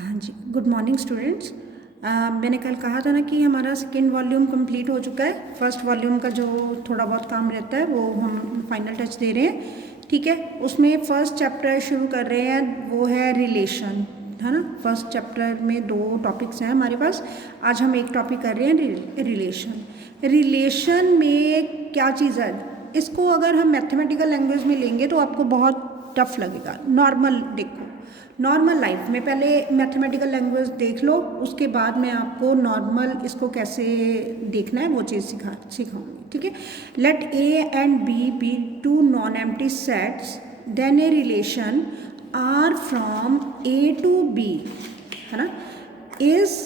हाँ जी, good morning students. मैंने कल कहा था ना कि हमारा सेकेंड वॉल्यूम कंप्लीट हो चुका है। फर्स्ट वॉल्यूम का जो थोड़ा बहुत काम रहता है वो हम फाइनल टच दे रहे हैं, ठीक है। उसमें फर्स्ट चैप्टर शुरू कर रहे हैं, वो है रिलेशन, है ना। फर्स्ट चैप्टर में 2 टॉपिक्स हैं हमारे पास। आज हम एक टॉपिक कर रहे हैं रिलेशन। रिलेशन में क्या चीज़ है, इसको अगर हम मैथमेटिकल लैंग्वेज में लेंगे तो आपको बहुत टफ लगेगा। नॉर्मल देखो, नॉर्मल लाइफ में पहले मैथमेटिकल लैंग्वेज देख लो, उसके बाद मैं आपको नॉर्मल इसको कैसे देखना है वो चीज़ सिखाऊंगी, ठीक है। Let A and B two non empty sets, then A relation R from A to B, है ना, is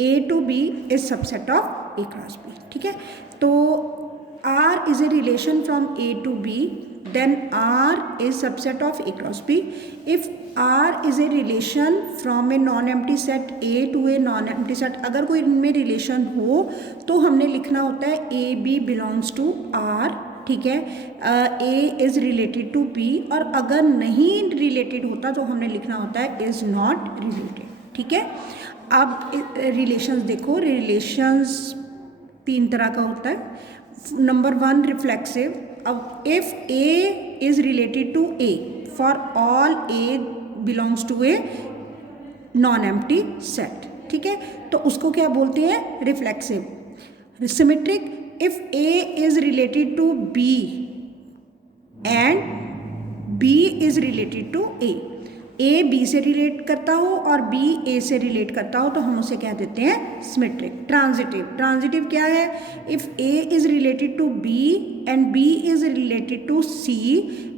A to B is subset of A cross B, ठीक है। तो R is a relation from A to B, then R is subset of A cross B. If R is a relation from a non-empty set A to a non-empty set, अगर कोई इनमें relation हो तो हमने लिखना होता है A B belongs to R, ठीक है। A is related to B, और अगर नहीं रिलेटेड होता तो हमने लिखना होता है is not related, ठीक है। अब रिलेशंस देखो, रिलेशंस 3 तरह का होता है। Number 1 reflexive. अब if A is related to A for all A belongs to a non empty set, ठीक है, तो उसको क्या बोलते हैं, reflexive. Symmetric, if A is related to B and B is related to A B से relate करता हो और बी ए से रिलेट करता हो तो हम उसे क्या देते हैं, सिमेट्रिक। ट्रांजिटिव क्या है, if A is related to B and B is related to C,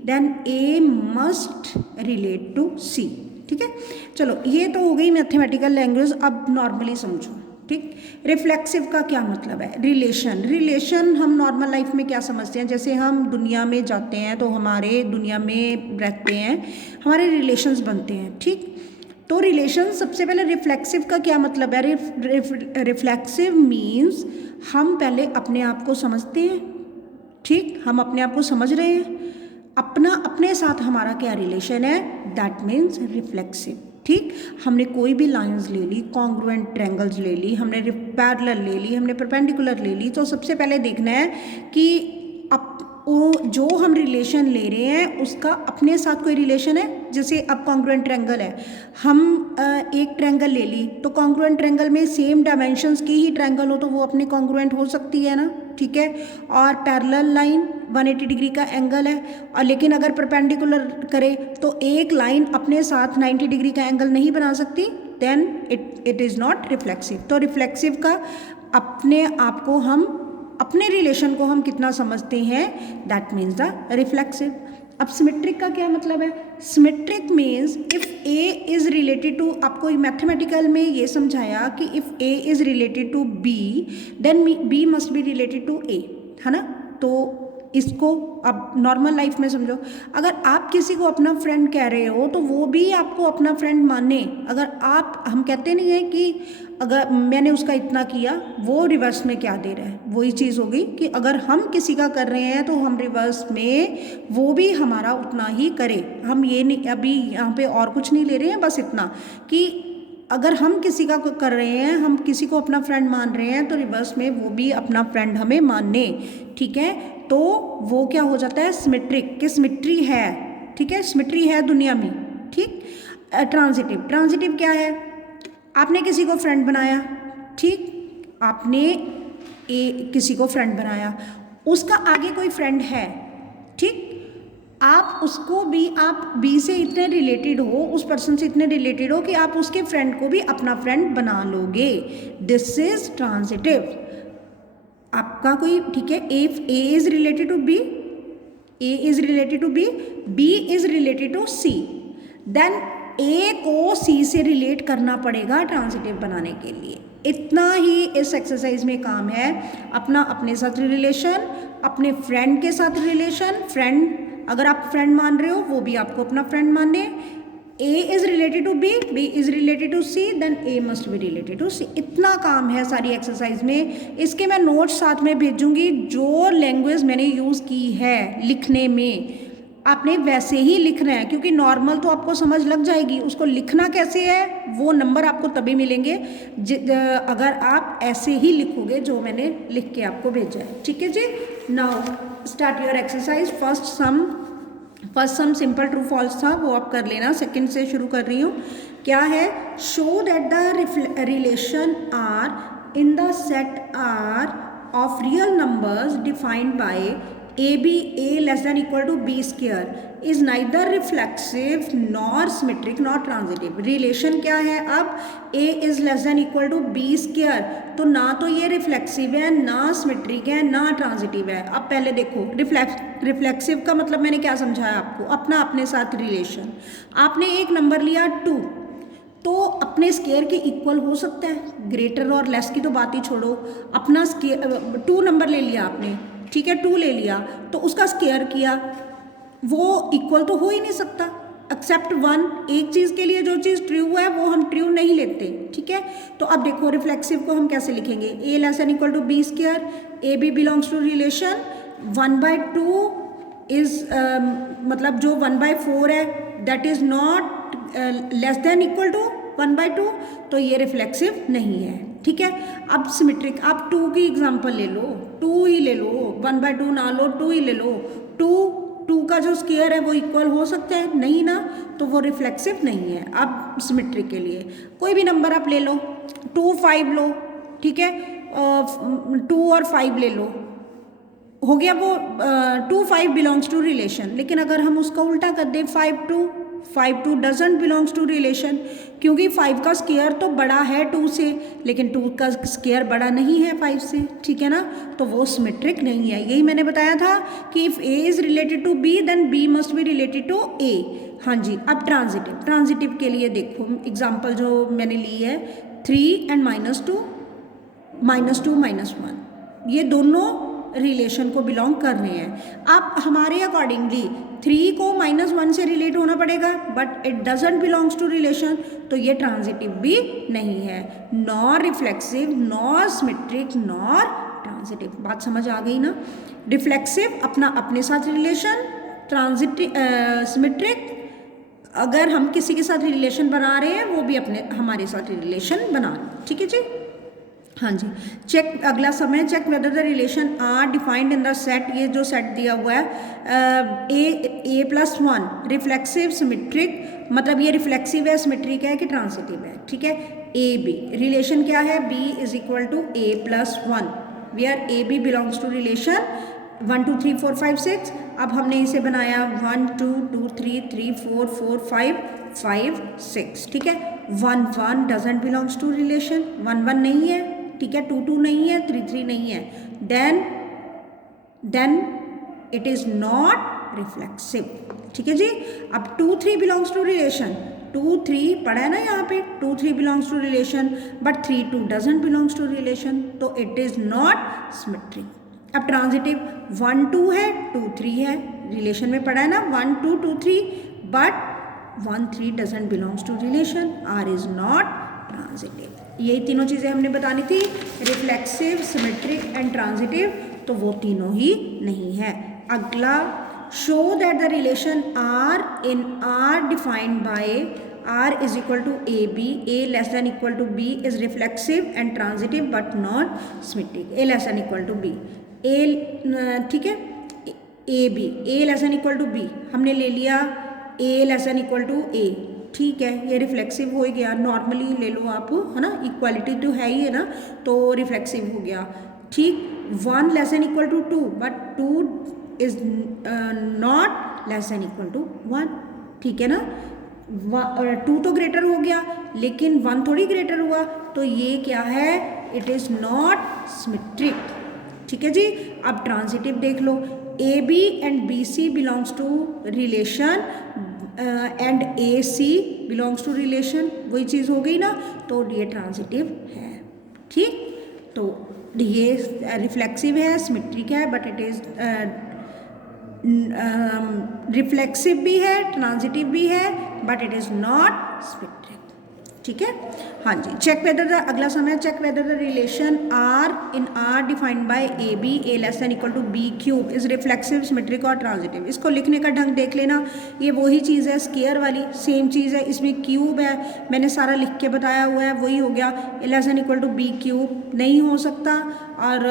then A must relate to C, ठीक है। चलो, ये तो हो गई मैथमेटिकल लैंग्वेज। अब नॉर्मली समझो, ठीक। रिफ्लेक्सिव का क्या मतलब है, रिलेशन हम नॉर्मल लाइफ में क्या समझते हैं, जैसे हम दुनिया में जाते हैं तो हमारे दुनिया में रहते हैं, हमारे रिलेशंस बनते हैं, ठीक। तो रिलेशन, सबसे पहले रिफ्लेक्सिव का क्या मतलब है, रिफ्लेक्सिव मीन्स हम पहले अपने आप को समझते हैं, ठीक, हम अपने आप को समझ रहे हैं, अपने साथ हमारा क्या रिलेशन है, दैट मीन्स रिफ्लेक्सिव, ठीक। हमने कोई भी लाइंस ले ली, कॉन्ग्रुएंट ट्रायंगल्स ले ली, हमने पैरेलल ले ली, हमने परपेंडिकुलर ले ली, तो सबसे पहले देखना है कि जो हम रिलेशन ले रहे हैं उसका अपने साथ कोई रिलेशन है। जैसे अब कॉन्ग्रुएंट ट्रायंगल है, हम एक ट्रायंगल ले ली तो कॉन्ग्रुएंट ट्रायंगल में सेम डायमेंशंस की ही ट्रायंगल हो तो वो अपने कॉन्ग्रुएंट हो सकती है ना, ठीक है। और पैरेलल लाइन 180 डिग्री का एंगल है, और लेकिन अगर परपेंडिकुलर करे तो एक लाइन अपने साथ 90 डिग्री का एंगल नहीं बना सकती, then it is not reflexive. तो रिफ्लेक्सिव का अपने आप को हम, अपने रिलेशन को हम कितना समझते हैं, दैट मीन्स द रिफ्लेक्सिव। अब सिमेट्रिक का क्या मतलब है, symmetric means if A is related to, आपको मैथमेटिकल में ये समझाया कि if A is related to B then B must be related to A, है ना। तो इसको अब नॉर्मल लाइफ में समझो, अगर आप किसी को अपना फ्रेंड कह रहे हो तो वो भी आपको अपना फ्रेंड माने। अगर आप, हम कहते नहीं है कि अगर मैंने उसका इतना किया, वो रिवर्स में क्या दे रहा है, वही चीज़ होगी कि अगर हम किसी का कर रहे हैं तो हम रिवर्स में वो भी हमारा उतना ही करे। हम ये नहीं, अभी यहाँ पे और कुछ नहीं ले रहे हैं, बस इतना कि अगर हम किसी का कर रहे हैं, हम किसी को अपना फ्रेंड मान रहे हैं तो रिवर्स में वो भी अपना फ्रेंड हमें माने, ठीक है। तो वो क्या हो जाता है, सिमेट्रिक, कि सिमेट्री है, ठीक है, सिमेट्री है दुनिया में, ठीक। ट्रांजिटिव क्या है, आपने किसी को फ्रेंड बनाया, ठीक, आपने किसी को फ्रेंड बनाया, उसका आगे कोई फ्रेंड है, ठीक, आप उसको भी, आप बी से इतने रिलेटेड हो, उस पर्सन से इतने रिलेटेड हो कि आप उसके फ्रेंड को भी अपना फ्रेंड बना लोगे, दिस इज ट्रांजिटिव। आपका कोई, ठीक है, if A is related to B, A is related to B, B is related to C, then A को सी से रिलेट करना पड़ेगा ट्रांजिटिव बनाने के लिए। इतना ही इस एक्सरसाइज में काम है, अपना अपने साथ रिलेशन, अपने फ्रेंड के साथ रिलेशन, फ्रेंड अगर आप फ्रेंड मान रहे हो वो भी आपको अपना फ्रेंड माने, A is related to B, B is related to C, then A must be related to C. इतना काम है सारी एक्सरसाइज में। इसके मैं नोट्स साथ में भेजूंगी, जो लैंग्वेज मैंने यूज़ की है लिखने में आपने वैसे ही लिखना है, क्योंकि नॉर्मल तो आपको समझ लग जाएगी, उसको लिखना कैसे है वो नंबर आपको तभी मिलेंगे अगर आप ऐसे ही लिखोगे जो मैंने लिख के आपको भेजा है। ठीक है जी। Now start your exercise. First some simple true false था, वो आप कर लेना। सेकंड से शुरू कर रही हूँ। क्या है? Show that the relation R in the set R of real numbers defined by AB A less than equal to B square is neither reflexive nor symmetric nor transitive। Relation क्या है अब? A is less than equal to B square, तो ना तो ये reflexive है, ना symmetric है, ना ट्रांजिटिव है। अब पहले देखो, रिफ्लेक्सिव का मतलब मैंने क्या समझाया आपको? अपना अपने साथ रिलेशन। आपने एक नंबर लिया 2, तो अपने स्केयर के इक्वल हो सकता है। ग्रेटर और लेस की तो बात ही छोड़ो, अपना स्केयर 2 नंबर ले लिया आपने, ठीक है, 2 ले लिया, तो उसका स्केयर किया, वो इक्वल तो हो ही नहीं सकता एक्सेप्ट 1। एक चीज़ के लिए जो चीज़ ट्रू है वो हम ट्रू नहीं लेते। ठीक है, तो अब देखो रिफ्लेक्सिव को हम कैसे लिखेंगे? A less than equal to B square, A B belongs to relation 1/2 is मतलब जो 1/4 है that is not less than equal to 1/2, तो ये रिफ्लेक्सिव नहीं है। ठीक है, अब सिमेट्रिक, आप 2 की एग्जांपल ले लो, 2 ही ले लो, 1/2 ना लो, 2 ही ले लो। 2 का जो स्केयर है वो इक्वल हो सकता है? नहीं ना, तो वो रिफ्लेक्सिव नहीं है। अब सिमेट्रिक के लिए कोई भी नंबर आप ले लो, 2 5 लो, ठीक है, 2 और 5 ले लो, हो गया वो 2 5 बिलोंग्स टू रिलेशन। लेकिन अगर हम उसका उल्टा कर दें 5 2 डजंट बिलोंग्स टू रिलेशन, क्योंकि 5 का स्केयर तो बड़ा है 2 से, लेकिन 2 का स्केयर बड़ा नहीं है 5 से। ठीक है ना, तो वो सिमेट्रिक नहीं है। यही मैंने बताया था कि if A is related to B then B must be related to A। हाँ जी। अब ट्रांजिटिव के लिए देखो एग्जाम्पल जो मैंने ली है, 3 एंड -2 -2 -1, ये दोनों रिलेशन को बिलोंग कर रहे हैं। अब हमारे अकॉर्डिंगली 3 को -1 से रिलेट होना पड़ेगा, but it doesn't belongs to relation, तो ये ट्रांजिटिव भी नहीं है। Nor reflexive, nor symmetric, nor transitive. बात समझ आ गई ना? रिफ्लेक्सिव अपना अपने साथ रिलेशन, ट्रांजिटिव सिमेट्रिक अगर हम किसी के साथ रिलेशन बना रहे हैं वो भी अपने हमारे साथ रिलेशन बना रहे हैं। ठीक है जी। हाँ जी। चेक, अगला समय, check whether the relation R defined in the set. ये जो सेट दिया हुआ है A + 1 रिफ्लेक्सिव सिमेट्रिक, मतलब ये रिफ्लेक्सिव है, सिमेट्रिक है कि ट्रांजिटिव है। ठीक है, AB रिलेशन क्या है? B is equal to A + 1 where AB belongs to relation 1 2 3 4 5 6। अब हमने इसे बनाया 1 2 2 3 3 4 4 5 5 6। ठीक है, 1 1 डजंट बिलोंग्स टू रिलेशन, 1 1 नहीं है, ठीक है, 2 2 नहीं है, 3 3 नहीं है, then it is not reflexive. ठीक है जी। अब 2 3 बिलोंग्स टू रिलेशन, 2 3 पढ़ा है ना यहाँ पे, 2 3 belongs to relation, but 3 2 doesn't belongs to relation, तो इट इज नॉट सिमेट्रिक। अब ट्रांजिटिव 1 2 है, 2 3 है, रिलेशन में पढ़ा है ना 1 2 2 3, but 1 3 doesn't belongs to relation, R is not transitive. यही तीनों चीज़ें हमने बतानी थी, रिफ्लेक्सिव, सिमेट्रिक एंड ट्रांजिटिव, तो वो तीनों ही नहीं है। अगला, show that the relation R in R defined by R is equal to AB, A less than equal to B is reflexive and transitive but not symmetric. A less than equal to B, A ठीक है, AB, A less than equal to B हमने ले लिया, A less than equal to A, ठीक है, ये reflexive हो गया। नॉर्मली ले लो आप, है ना, इक्वालिटी तो है ही है ना, तो रिफ्लेक्सिव हो गया। ठीक, 1 less than equal to 2 but 2 is not less than equal to 1। ठीक है ना, 2 तो ग्रेटर हो गया लेकिन 1 थोड़ी ग्रेटर हुआ, तो ये क्या है? It is not symmetric. ठीक है जी। अब ट्रांजिटिव देख लो, AB and BC belongs to relation and AC belongs to relation, वही चीज़ हो गई ना, तो ये ट्रांजिटिव है। ठीक, तो ये रिफ्लेक्सिव है, सिमेट्रिक है, बट इट इज़ रिफ्लेक्सिव भी है, ट्रांजिटिव भी है, but it is not symmetric. ठीक है। हाँ जी, चेक वेदर द, अगला सम है check whether the relation R in R defined by a b a less than equal to B cube is reflexive, symmetric और transitive. इसको लिखने का ढंग देख लेना, ये वही चीज़ है स्क्वायर वाली, सेम चीज़ है, इसमें क्यूब है, मैंने सारा लिख के बताया हुआ है, वही हो गया। A less than equal to B cube नहीं हो सकता और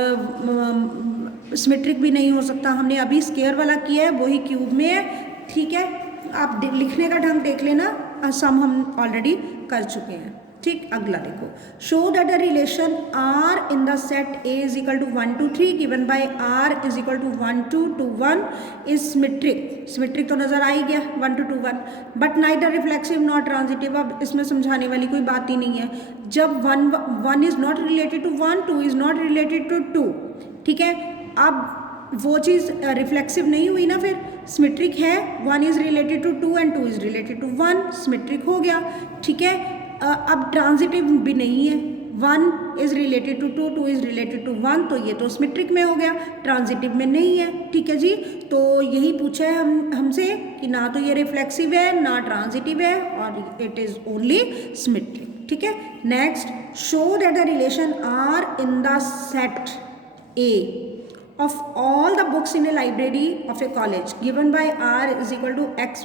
सिमेट्रिक भी नहीं हो सकता, हमने अभी स्क्वायर वाला किया है, वही क्यूब में है, ठीक है। आप लिखने का ढंग देख लेना, सम हम ऑलरेडी कर चुके हैं, ठीक। अगला देखो, show that the relation R in the set A is equal to 1 to 3 given by R is equal to 1 to 1 is symmetric. Symmetric तो नजर आ ही गया 1 to 1, but neither reflexive not transitive. अब इसमें समझाने वाली कोई बात ही नहीं है, जब 1 is not related to 1, 2 is not related to 2, ठीक है। अब वो चीज़ रिफ्लेक्सिव नहीं हुई ना, फिर सिमेट्रिक है, 1 is related to 2 and 2 is related to 1, symmetric हो गया, ठीक है। अब ट्रांजिटिव भी नहीं है, 1 is related to 2, 2 is related to 1, तो ये तो सिमेट्रिक में हो गया, ट्रांजिटिव में नहीं है, ठीक है जी। तो यही पूछा है हमसे कि ना तो ये रिफ्लेक्सिव है ना ट्रांजिटिव है और इट इज ओनली सिमेट्रिक, ठीक है। Next, show that the relation R in the set A of all the books in a library of a college given by R is equal to x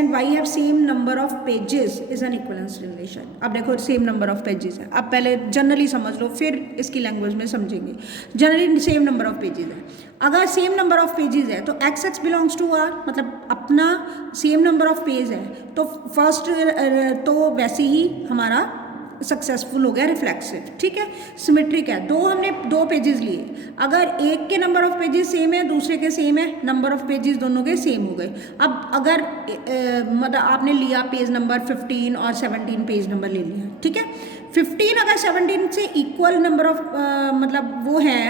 and y have same number of pages is an equivalence relation। अब देखो same number of pages है, अब पहले generally समझ लो फिर इसकी language में समझेंगे। Generally same number of pages है, अगर सेम नंबर ऑफ पेजेस है तो x बिलोंग्स टू r, मतलब अपना सेम नंबर ऑफ पेज है तो फर्स्ट तो वैसे ही हमारा सक्सेसफुल हो गया रिफ्लेक्सिव, ठीक है। सिमेट्रिक है, हमने दो पेजेस लिए, अगर एक के नंबर ऑफ पेजेस सेम है दूसरे के सेम है, नंबर ऑफ पेजेस दोनों के सेम हो गए। अब अगर मतलब आपने लिया पेज नंबर 15 और 17 पेज नंबर ले लिया, ठीक है। 15 अगर 17 से इक्वल नंबर ऑफ मतलब वो है,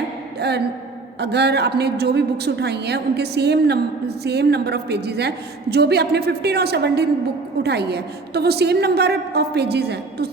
अगर आपने जो भी बुक्स उठाई हैं उनके सेम नंबर ऑफ पेजेस हैं, जो भी आपने 15 और 17 बुक उठाई है तो वो सेम नंबर ऑफ पेजेस हैं, तो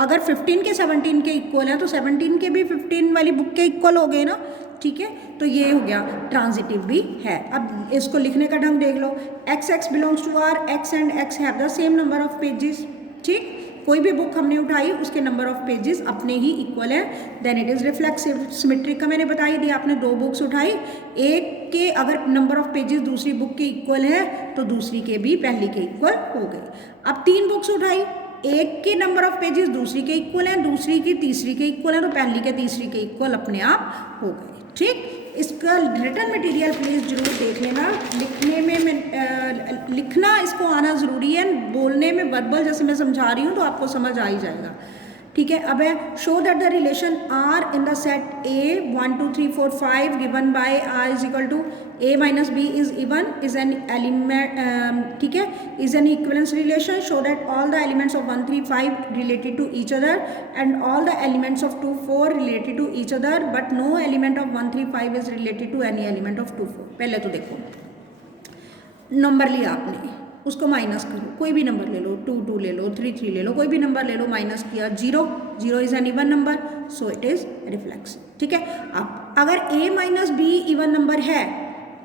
अगर 15 के 17 के इक्वल है तो 17 के भी 15 वाली बुक के इक्वल हो गए ना, ठीक है। तो ये हो गया, ट्रांजिटिव भी है। अब इसको लिखने का ढंग देख लो, x belongs to r, x and x have the same number of pages, ठीक। कोई भी बुक हमने उठाई उसके नंबर ऑफ पेजेस अपने ही इक्वल है, then it is reflexive. Symmetric का मैंने बता ही दिया, आपने दो बुक्स उठाई, एक के अगर नंबर ऑफ पेजेस दूसरी बुक के इक्वल है तो दूसरी के भी पहली के इक्वल हो गए। अब 3 बुक्स उठाई, एक के नंबर ऑफ पेजेस दूसरी के इक्वल हैं, दूसरी की तीसरी के इक्वल हैं, तो पहली के तीसरी के इक्वल अपने आप हो गए, ठीक। इसका रिटन मटेरियल प्लीज़ जरूर देख लेना, लिखने में लिखना इसको आना ज़रूरी है, बोलने में वर्बल जैसे मैं समझा रही हूँ तो आपको समझ आ ही जाएगा, ठीक है। अब है show that the relation R in the set A 1 2 3 4 5 given by R is equal to a minus b is even is an element, ठीक है, is an equivalence relation. Show that all the elements of 1 3 5 related to each other and all the elements of 2 4 related to each other but no element of 1 3 5 is related to any element of 2 4। पहले तो देखो, number लिया आपने, उसको minus करो, कोई भी number ले लो, 2 2 ले लो, 3 3 ले लो, कोई भी नंबर ले लो, माइनस किया 0 is an even number, so it is reflexive, ठीक है। अब अगर a minus be even number है,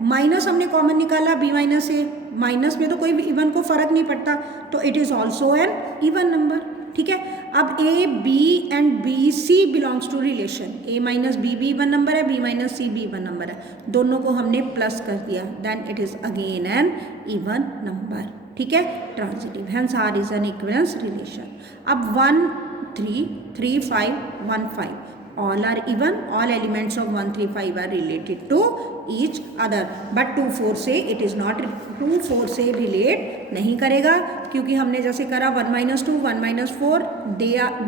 माइनस हमने कॉमन निकाला b माइनस ए, माइनस में तो कोई भी इवन को फर्क नहीं पड़ता, तो it is also an even number, ठीक है। अब a b and b c belongs to relation, a minus b भी इवन नंबर है, b माइनस सी भी इवन नंबर है, दोनों को हमने प्लस कर दिया, then it is again an even number, ठीक है, transitive, hence R is an equivalence relation. अब 1 3 3 5 1 5 all are even, all elements of 1 3 5 are related to each other, but 2 4 से it is not, 2 4 से relate नहीं करेगा, क्योंकि हमने जैसे करा 1 minus 2 1 minus 4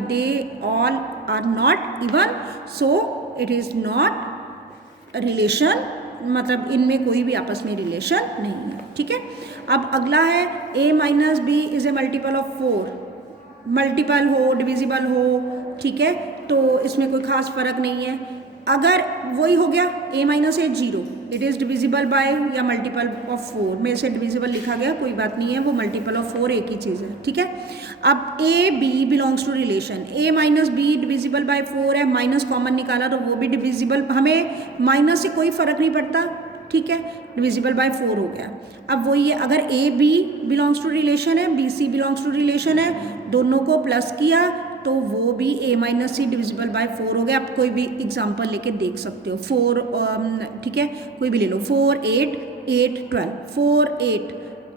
they all are not even, so it is not relation, मतलब इनमें कोई भी आपस में रिलेशन नहीं है, ठीक है। अब अगला है a minus b is a multiple of 4, multiple हो डिविजिबल हो, ठीक है, तो इसमें कोई खास फर्क नहीं है। अगर वही हो गया a minus A 0, it is divisible by या मल्टीपल ऑफ 4, में से डिविजिबल लिखा गया, कोई बात नहीं है, वो मल्टीपल ऑफ 4 एक ही चीज़ है, ठीक है। अब a b belongs to relation, a minus b divisible by 4 है, माइनस कॉमन निकाला तो वो भी डिविजिबल, हमें माइनस से कोई फर्क नहीं पड़ता, ठीक है, डिविजिबल बाय 4 हो गया। अब वही है, अगर a b belongs to relation है, b c belongs to relation है, दोनों को प्लस किया तो वो भी a minus c divisible by 4 हो गया। आप कोई भी एग्जांपल लेके देख सकते हो। 4 ठीक है, कोई भी ले लो। 4 8 8 12 4 8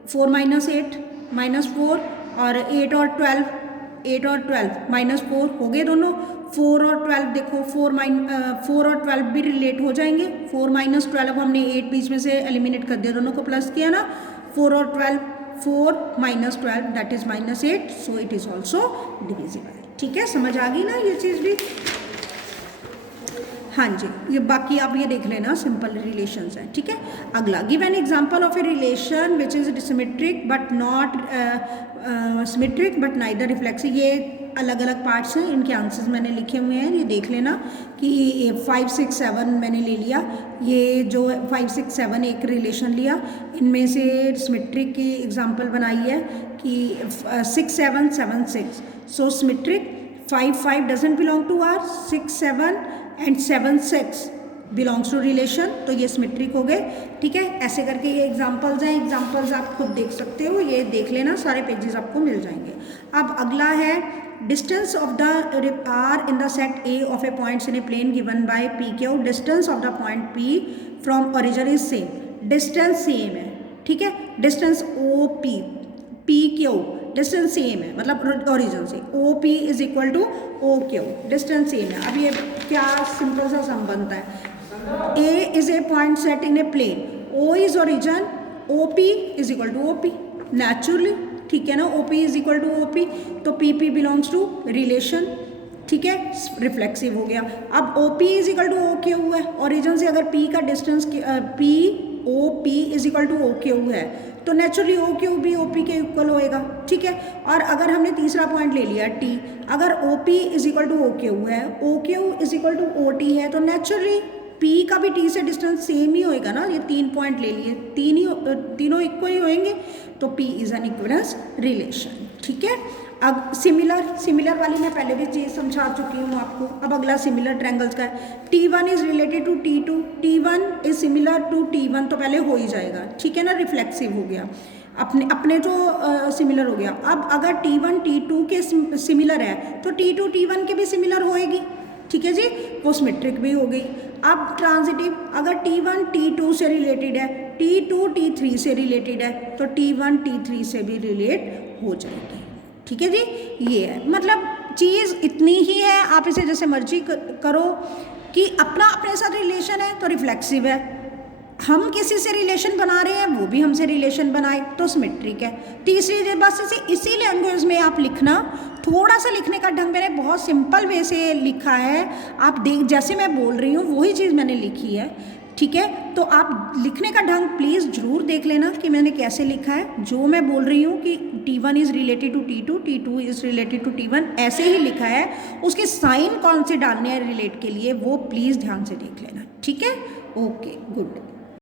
4 माइनस 8 माइनस 4 और 8 और 12 माइनस 4 हो गए दोनों। 4 और 12 देखो 4 और 12 भी रिलेट हो जाएंगे। 4 माइनस 12 हमने 8 बीच में से एलिमिनेट कर दिया, दोनों को प्लस किया ना। 4 और 12 4 minus 12 that is minus 8, so it is also divisible. ठीक है, समझ आ गई ना ये चीज़ भी। हाँ जी, ये बाकी आप ये देख लेना, सिंपल रिलेशंस है। ठीक है, अगला give an example of a relation which is symmetric but not symmetric but neither reflexive. ये अलग अलग पार्ट्स हैं, इनके आंसर्स मैंने लिखे हुए हैं, ये देख लेना कि 5 6 7 मैंने ले लिया। ये जो 5 6 7 एक रिलेशन लिया, इनमें से सिमेट्रिक की एग्जांपल बनाई है कि 6 7 7 6, so symmetric. 5 5 doesn't belong to R, 6 7 and 7 6 belongs to relation, तो ये सिमेट्रिक हो गए। ठीक है, ऐसे करके ये एग्जांपल्स हैं, एग्जांपल्स आप खुद देख सकते हो, ये देख लेना, सारे पेजेस आपको मिल जाएंगे। अब अगला है distance of the R in the set A of a points in a plane given by P Q. Distance of the point P from origin is same, distance same है। ठीक है, distance O P P Q distance same है, मतलब origin से। O P is equal to O Q, distance same है। अब ये क्या सिंपल सा संबंध है, A is a point set in a plane, O is origin, O P is equal to O P naturally. ठीक है ना, O P is equal to O P, तो P P belongs to relation. ठीक है, reflexive हो गया। अब O P is equal to O Q है, ओरिजिन से अगर पी का distance P O P is equal to O Q है तो नेचुरली ओ क्यू भी ओ पी के इक्वल होएगा। ठीक है, और अगर हमने तीसरा पॉइंट ले लिया टी, अगर O P is equal to O Q है, O Q is equal to O T है, तो नेचुरली पी का भी टी से डिस्टेंस सेम ही होएगा ना। ये 3 पॉइंट ले लिए, तीनों इक्वल ही होएंगे, तो P is an equivalence relation. ठीक है, अब सिमिलर वाली मैं पहले भी चीज़ समझा चुकी हूँ आपको। अब अगला सिमिलर ट्रायंगल्स का है। T1 is related to T2, T1 is similar to T1, तो पहले हो ही जाएगा। ठीक है ना, रिफ्लेक्सिव हो गया, अपने तो सिमिलर हो गया। अब अगर T1 T2 के सिमिलर है तो T2 T1 के भी सिमिलर होएगी। ठीक है जी, वो सिमेट्रिक भी हो गई। अब ट्रांजिटिव, अगर T1 T2 से रिलेटेड है, T2 T3 से रिलेटेड है, तो T1 T3 से भी रिलेट हो जाएगी। ठीक है जी, ये है, मतलब चीज़ इतनी ही है। आप इसे जैसे मर्जी करो कि अपना अपने साथ रिलेशन है तो रिफ्लेक्सिव है, हम किसी से रिलेशन बना रहे हैं वो भी हमसे रिलेशन बनाए तो सिमेट्रिक है। तीसरी बस इसी लैंग्वेज में आप लिखना, थोड़ा सा लिखने का ढंग मैंने बहुत सिंपल वे से लिखा है। आप देख, जैसे मैं बोल रही हूँ वही चीज़ मैंने लिखी है। ठीक है, तो आप लिखने का ढंग प्लीज़ ज़रूर देख लेना कि मैंने कैसे लिखा है। जो मैं बोल रही हूँ कि T1 is related to T2, T2 is related to T1, ऐसे ही लिखा है। उसके साइन कौन से डालने हैं रिलेट के लिए वो प्लीज़ ध्यान से देख लेना। ठीक है, ओके, गुड।